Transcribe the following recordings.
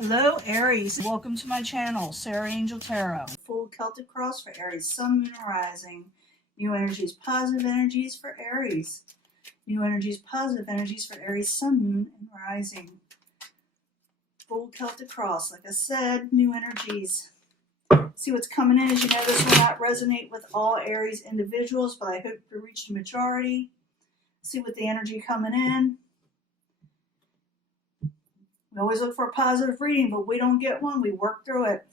Hello Aries, welcome to my channel, Sarah Angel Tarot. Full Celtic cross for Aries, Sun, Moon, and Rising. New energies, positive energies for Aries. New energies, positive energies for Aries, Sun, Moon, and Rising. Full Celtic cross, like I said, new energies. See what's coming in. As you know, this will not resonate with all Aries individuals, but I hope to reach the majority. See what the energy coming in. We always look for a positive reading, but we don't get one. We work through it.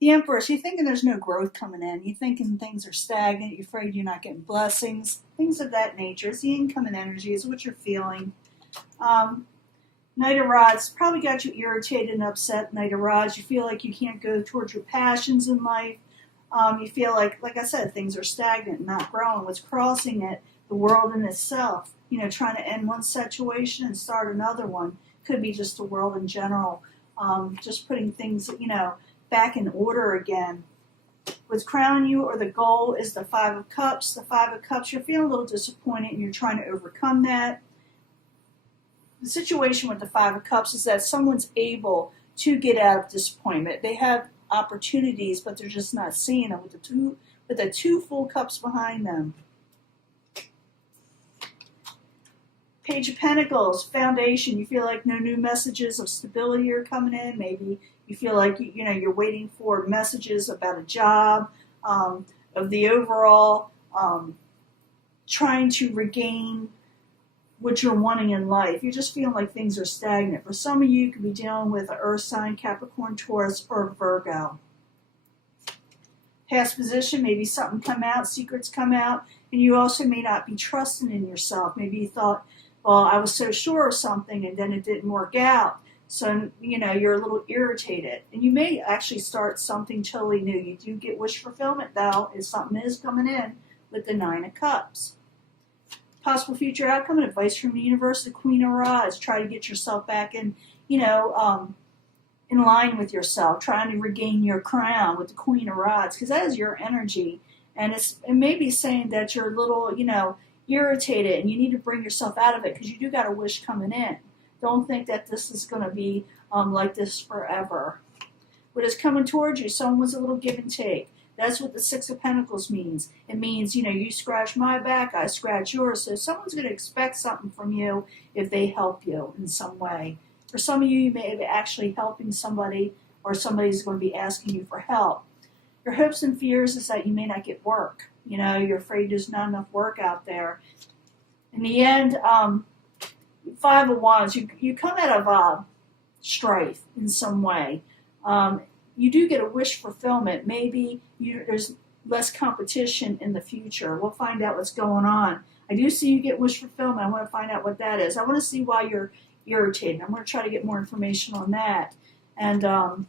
The Empress, you're thinking there's no growth coming in. You're thinking things are stagnant. You're afraid you're not getting blessings. Things of that nature. It's the incoming energy. Is what you're feeling. Knight of Rods probably got you irritated and upset. Knight of Rods, you feel like you can't go towards your passions in life. You feel like I said, things are stagnant, not growing. What's crossing it? The world in itself. You know, trying to end one situation and start another one. Could be just the world in general, just putting things, back in order again. What's crowning you or the goal is the Five of Cups. The Five of Cups, you're feeling a little disappointed and you're trying to overcome that. The situation with the Five of Cups is that someone's able to get out of disappointment. They have opportunities, but they're just not seeing them with the two full cups behind them. Page of Pentacles, foundation. You feel like no new messages of stability are coming in. Maybe you feel like you're waiting for messages about a job, of the overall trying to regain what you're wanting in life. You're just feeling like things are stagnant. For some of you, you could be dealing with an earth sign, Capricorn, Taurus, or Virgo. Past position, maybe something come out, secrets come out, and you also may not be trusting in yourself. Maybe you thought, well, I was so sure of something and then it didn't work out. So, you're a little irritated. And you may actually start something totally new. You do get wish fulfillment, though, if something is coming in with the Nine of Cups. Possible future outcome and advice from the universe, the Queen of Rods. Try to get yourself back in, in line with yourself, trying to regain your crown with the Queen of Rods, because that is your energy. And it may be saying that you're a little, irritated and you need to bring yourself out of it because you do got a wish coming in. Don't think that this is going to be like this forever. What is coming towards you, someone was a little give and take. That's what the Six of Pentacles means. It means, you scratch my back, I scratch yours. So someone's going to expect something from you if they help you in some way. For some of you, you may be actually helping somebody or somebody's going to be asking you for help. Your hopes and fears is that you may not get work. You're afraid there's not enough work out there. In the end, Five of Wands, you come out of strife in some way. You do get a wish fulfillment. Maybe there's less competition in the future. We'll find out what's going on. I do see you get wish fulfillment. I want to find out what that is. I want to see why you're irritated. I'm going to try to get more information on that. And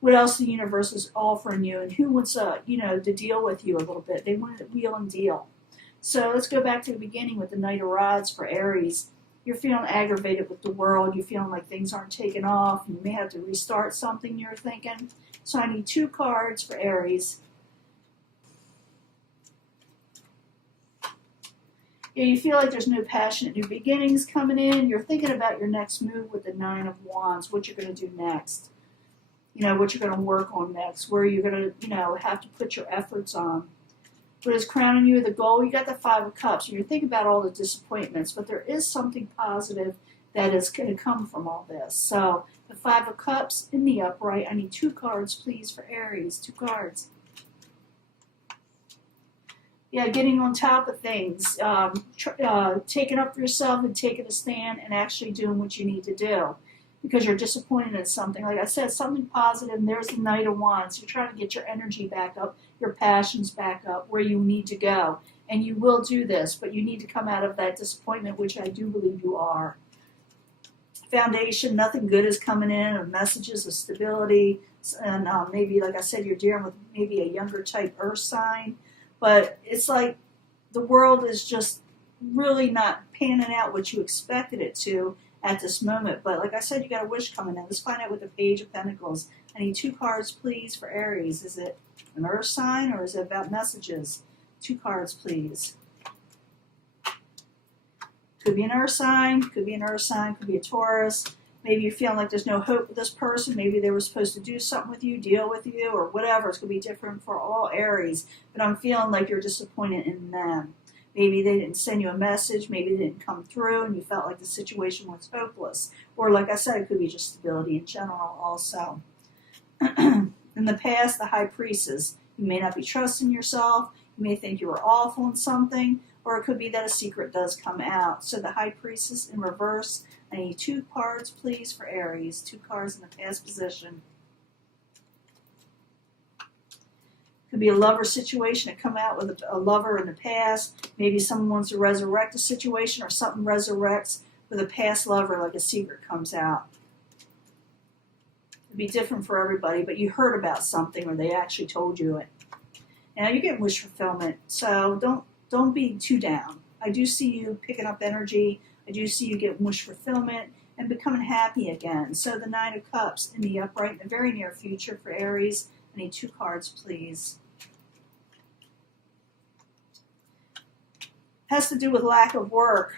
what else the universe is offering you, and who wants to deal with you a little bit. They want to wheel and deal. So let's go back to the beginning with the Knight of Rods for Aries. You're feeling aggravated with the world. You're feeling like things aren't taking off. You may have to restart something you're thinking. So I need 2 cards for Aries. Yeah, you feel like there's no passionate new beginnings coming in. You're thinking about your next move with the Nine of Wands, what you're going to do next. What you're going to work on next, where you're going to, have to put your efforts on. What is crowning you the goal? You got the Five of Cups, and you're thinking about all the disappointments, but there is something positive that is going to come from all this. So the Five of Cups in the upright. I need 2 cards, please, for Aries. 2 cards. Yeah, getting on top of things, taking up for yourself and taking a stand and actually doing what you need to do. Because you're disappointed in something. Like I said, something positive, and there's the Knight of Wands. You're trying to get your energy back up, your passions back up, where you need to go. And you will do this, but you need to come out of that disappointment, which I do believe you are. Foundation, nothing good is coming in, or messages of stability. And maybe, like I said, you're dealing with maybe a younger type earth sign. But it's like the world is just really not panning out what you expected it to at this moment. But like I said, you got a wish coming in. Let's find out with the Page of Pentacles. I need 2 cards, please, for Aries. Is it an earth sign or is it about messages? 2 cards, please. Could be an earth sign, could be a Taurus. Maybe you're feeling like there's no hope with this person. Maybe they were supposed to do something with you, deal with you, or whatever. It's going to be different for all Aries. But I'm feeling like you're disappointed in them. Maybe they didn't send you a message. Maybe they didn't come through and you felt like the situation was hopeless. Or like I said, it could be just stability in general also. In the past, the High Priestess. You may not be trusting yourself. You may think you were awful in something. Or it could be that a secret does come out. So the High Priestess in reverse. I need 2 cards, please, for Aries. 2 cards in the past position. Could be a lover situation that come out with a lover in the past. Maybe someone wants to resurrect a situation or something resurrects with a past lover, like a secret comes out. It'd be different for everybody, but you heard about something or they actually told you it. Now you're getting wish fulfillment, so don't be too down. I do see you picking up energy. I do see you getting wish fulfillment and becoming happy again. So the Nine of Cups in the upright in the very near future for Aries. I need 2 cards, please. Has to do with lack of work.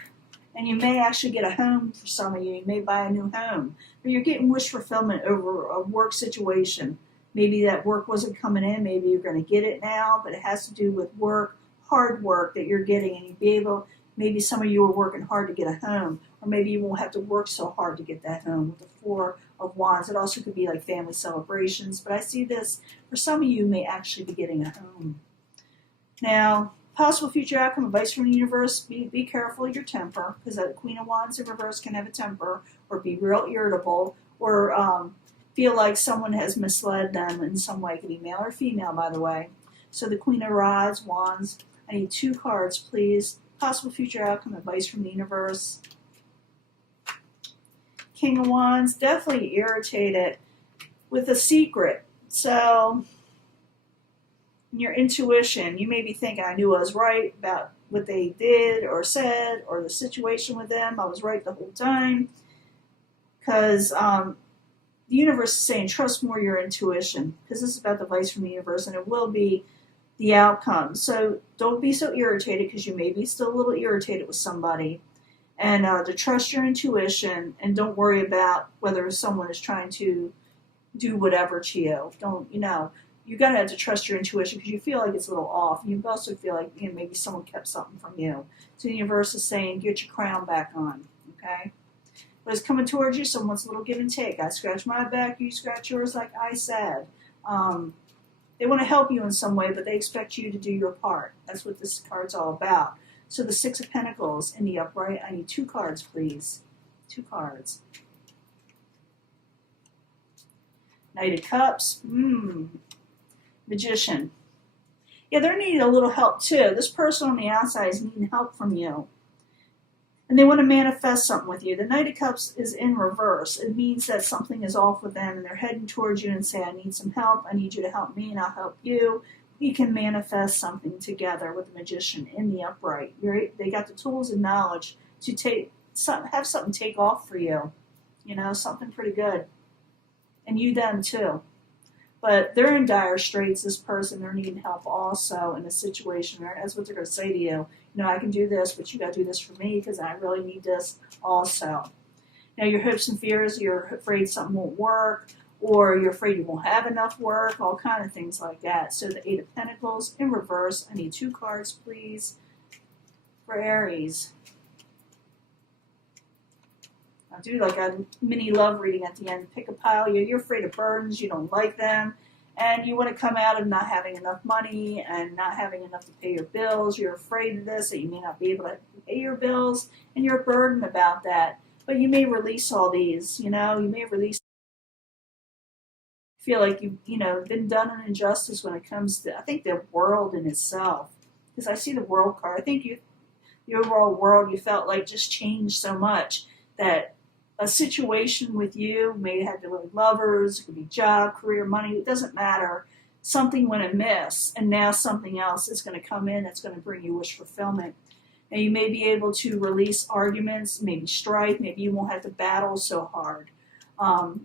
And you may actually get a home for some of you. You may buy a new home. But you're getting wish fulfillment over a work situation. Maybe that work wasn't coming in. Maybe you're going to get it now. But it has to do with work, hard work that you're getting. And you'll be able, maybe some of you are working hard to get a home. Or maybe you won't have to work so hard to get that home with the 4 of Wands. It also could be like family celebrations. But I see this, for some of you, may actually be getting a home. Now, possible future outcome, advice from the universe, be careful of your temper, because the Queen of Wands in reverse can have a temper, or be real irritable, or feel like someone has misled them in some way. It could be male or female, by the way. So the Queen of Rods, Wands, I need 2 cards, please. Possible future outcome, advice from the universe. King of Wands, definitely irritated with a secret. So, your intuition, you may be thinking, I knew I was right about what they did or said or the situation with them. I was right the whole time. Because the universe is saying, trust more your intuition. Because this is about the advice from the universe, and it will be the outcome. So don't be so irritated, because you may be still a little irritated with somebody. And to trust your intuition, and don't worry about whether someone is trying to do whatever to you. You gotta have to trust your intuition, because you feel like it's a little off. You also feel like maybe someone kept something from you. So the universe is saying, get your crown back on, okay? But it's coming towards you. Someone's a little give and take. I scratch my back, you scratch yours, like I said. They want to help you in some way, but they expect you to do your part. That's what this card's all about. So the 6 of Pentacles in the upright, I need 2 cards, please. 2 cards. Knight of Cups. Magician. Yeah, they're needing a little help too. This person on the outside is needing help from you. And they want to manifest something with you. The Knight of Cups is in reverse. It means that something is off with them and they're heading towards you and say, I need some help. I need you to help me and I'll help you. We can manifest something together with the Magician in the upright. They got the tools and knowledge to have something take off for you. Something pretty good. And you them too. But they're in dire straits, this person. They're needing help also in a situation. That's what they're going to say to you. I can do this, but you got to do this for me because I really need this also. Now, your hopes and fears, you're afraid something won't work, or you're afraid you won't have enough work, all kind of things like that. So the 8 of Pentacles in reverse. I need 2 cards, please, for Aries. I'll do like a mini love reading at the end. Pick a pile. You're afraid of burdens. You don't like them. And you want to come out of not having enough money and not having enough to pay your bills. You're afraid of this, that you may not be able to pay your bills. And you're burdened about that. But you may release all these. You may release. Feel like you've been done an injustice when it comes to, I think, the world in itself. Because I see the World card. I think the overall world, you felt like just changed so much that a situation with you may have to do with lovers, it could be job, career, money, it doesn't matter. Something went amiss, and now something else is going to come in that's going to bring you wish fulfillment. Now you may be able to release arguments, maybe strife, maybe you won't have to battle so hard.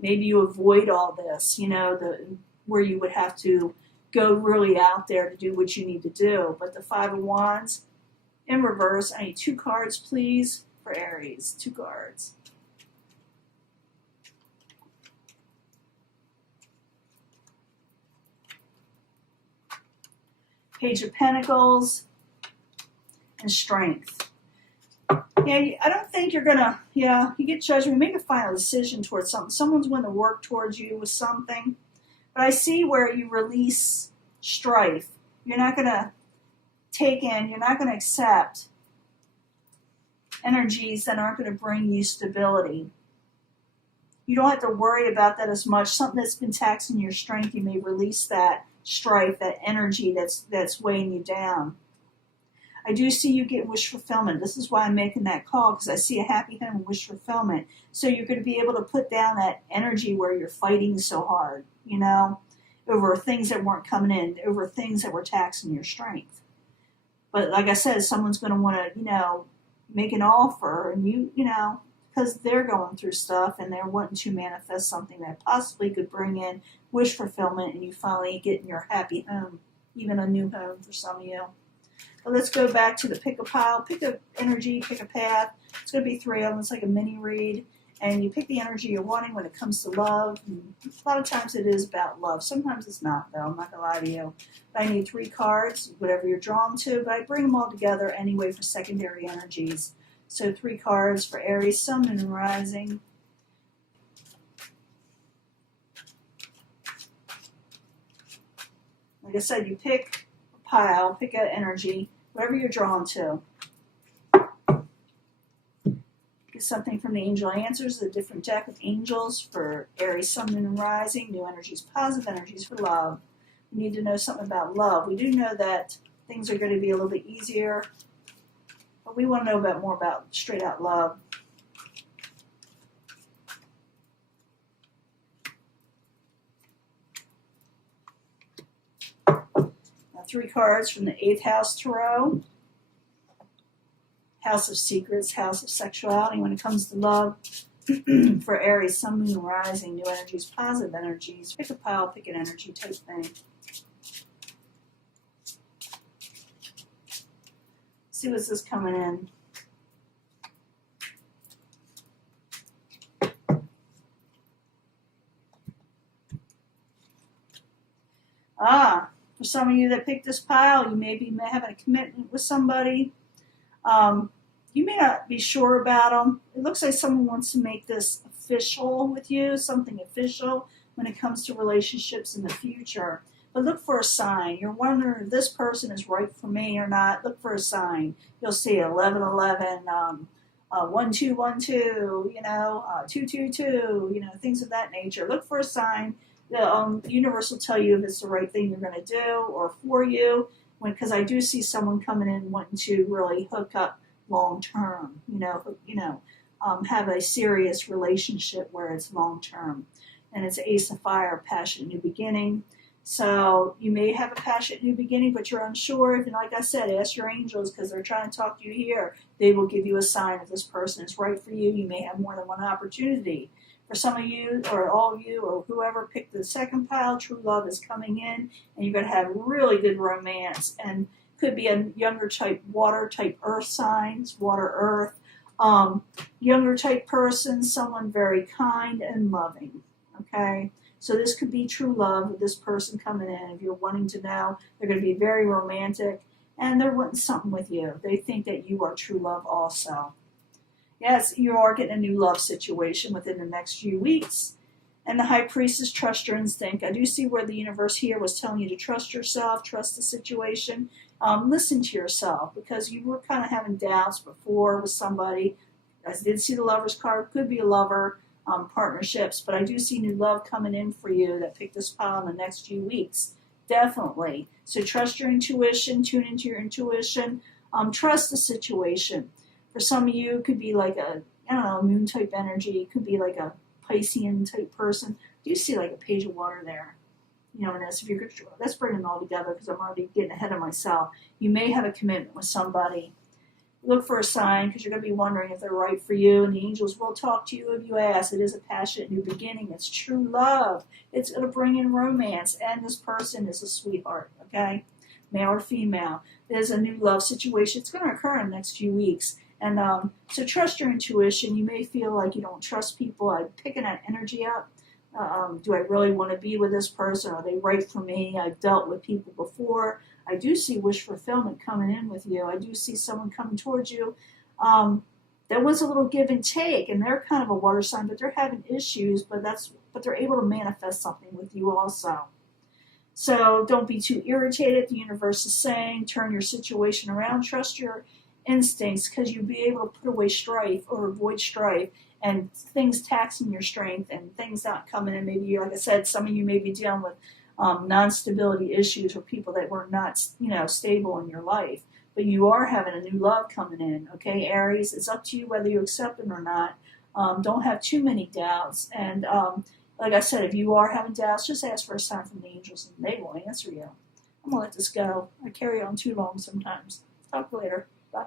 Maybe you avoid all this, where you would have to go really out there to do what you need to do. But the 5 of Wands in reverse, I need 2 cards, please, for Aries. 2 cards. Page of Pentacles, and Strength. Yeah, I don't think you're going to, you get judgment. Make a final decision towards something. Someone's going to work towards you with something. But I see where you release strife. You're not going to take in, you're not going to accept energies that aren't going to bring you stability. You don't have to worry about that as much. Something that's been taxing your strength, you may release that strife, that energy that's weighing you down. I do see you get wish fulfillment. This is why I'm making that call, because I see a happy home and wish fulfillment. So you're going to be able to put down that energy where you're fighting so hard, over things that weren't coming in, over things that were taxing your strength. But like I said, someone's going to want to, make an offer, and because they're going through stuff and they're wanting to manifest something that possibly could bring in wish fulfillment, and you finally get in your happy home, even a new home for some of you. But let's go back to the pick a pile, pick a energy, pick a path. It's going to be 3 of them. It's like a mini read. And you pick the energy you're wanting when it comes to love. And a lot of times it is about love. Sometimes it's not, though. I'm not going to lie to you. But I need 3 cards, whatever you're drawn to. But I bring them all together anyway for secondary energies. So 3 cards for Aries, Sun, Moon, and Rising. Like I said, you pick a pile, pick an energy, whatever you're drawn to. Get something from the Angel Answers, a different deck of angels for Aries, Sun, Moon, and Rising. New energies, positive energies for love. We need to know something about love. We do know that things are going to be a little bit easier, but we want to know more about straight out love. Now 3 cards from the 8th House Tarot. House of Secrets, House of Sexuality when it comes to love. For Aries, Sun, Moon, Rising, new energies, positive energies. Pick a pile, pick an energy type thing. See what's this coming in. For some of you that picked this pile, you may be having a commitment with somebody. You may not be sure about them. It looks like someone wants to make this official with you, something official when it comes to relationships in the future. But look for a sign. You're wondering if this person is right for me or not. Look for a sign. You'll see 1111, 1212, 222, things of that nature. Look for a sign. The universe will tell you if it's the right thing you're going to do or for you. Because I do see someone coming in wanting to really hook up long term, have a serious relationship where it's long term. And it's Ace of Fire, passionate new beginning. So you may have a passionate new beginning, but you're unsure. And like I said, ask your angels, because they're trying to talk to you here. They will give you a sign if this person is right for you. You may have more than one opportunity. For some of you, or all of you, or whoever picked the second pile, true love is coming in, and you're going to have really good romance. And could be a younger type water type earth signs, water earth, younger type person, someone very kind and loving. Okay, so this could be true love with this person coming in. If you're wanting to know, they're going to be very romantic, and they're wanting something with you. They think that you are true love also. Yes, you are getting a new love situation within the next few weeks. And the High Priestess, trust your instinct. I do see where the universe here was telling you to trust yourself, trust the situation. Listen to yourself, because you were kind of having doubts before with somebody. I did see the Lover's card. Could be a lover, partnerships. But I do see new love coming in for you that picked this pile in the next few weeks. Definitely. So trust your intuition. Tune into your intuition. Trust the situation. For some of you, it could be like a moon type energy. It could be like a Piscean type person. Do you see like a page of water there? And if you're, let's bring them all together, because I'm already getting ahead of myself. You may have a commitment with somebody. Look for a sign, because you're going to be wondering if they're right for you, and the angels will talk to you if you ask. It is a passionate new beginning. It's true love. It's going to bring in romance, and this person is a sweetheart, okay? Male or female. There's a new love situation. It's going to occur in the next few weeks. And so trust your intuition. You may feel like you don't trust people. I'm picking that energy up. Do I really want to be with this person? Are they right for me? I've dealt with people before. I do see wish fulfillment coming in with you. I do see someone coming towards you. There was a little give and take, and they're kind of a water sign, but they're having issues, but they're able to manifest something with you also. So don't be too irritated. The universe is saying turn your situation around, trust your instincts, because you'll be able to put away strife or avoid strife and things taxing your strength and things not coming in. Maybe, like I said, some of you may be dealing with non-stability issues or people that were not, stable in your life. But you are having a new love coming in, okay, Aries? It's up to you whether you accept it or not. Don't have too many doubts. And like I said, if you are having doubts, just ask for a sign from the angels and they will answer you. I'm going to let this go. I carry on too long sometimes. Talk later. Bye.